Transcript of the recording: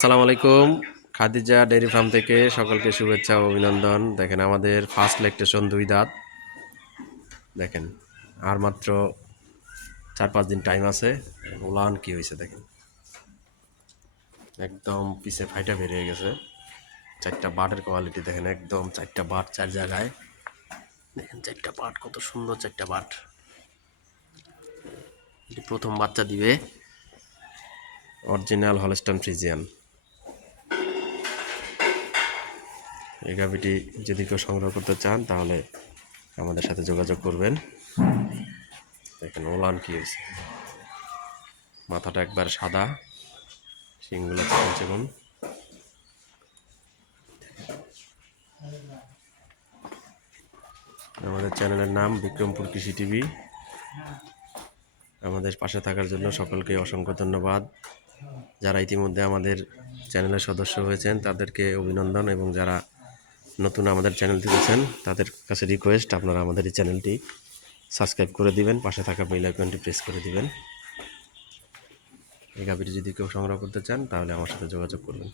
আসসালামু আলাইকুম। Khadija dairy farm থেকে সকলকে শুভেচ্ছা ও অভিনন্দন। দেখেন আমাদের ফার্স্ট ল্যাকটেশন ২ দাঁত। দেখেন আর মাত্র ৪-৫ দিন টাইম আছে। উলান কি হয়েছে দেখেন, একদম পিছে ফাইটা বেরিয়ে গেছে। ৪টা বাটের কোয়ালিটি দেখেন, একদম ৪টা বাট ৪ জায়গায়। দেখেন ৪টা বাট কত সুন্দর, ৪টা বাট। এটি প্রথম বাচ্চা দিবে, অরিজিনাল হলস্টাইন ফ্রিজিয়ান। এই গাভীটি যদি কেউ সংগ্রহ করতে চান তাহলে আমাদের সাথে যোগাযোগ করবেন। দেখেন ওলান কি হয়েছে, মাথাটা একবার সাদা, শিংগুলো চিকন চিকন। আমাদের চ্যানেলের নাম বিক্রমপুর কৃষি টিভি। আমাদের পাশে থাকার জন্য সকলকে অসংখ্য ধন্যবাদ। যারা ইতিমধ্যে আমাদের চ্যানেলের সদস্য হয়েছেন তাদেরকে অভিনন্দন, এবং যারা নতুন আমাদের চ্যানেল দেখেছেন তাদের কাছে রিকোয়েস্ট, আপনারা আমাদের এই চ্যানেলটি সাবস্ক্রাইব করে দিবেন, পাশে থাকা বেল আইকনটি প্রেস করে দিবেন। এই গাভীটি যদি কেউ সংগ্রহ করতে চান তাহলে আমার সাথে যোগাযোগ করবেন।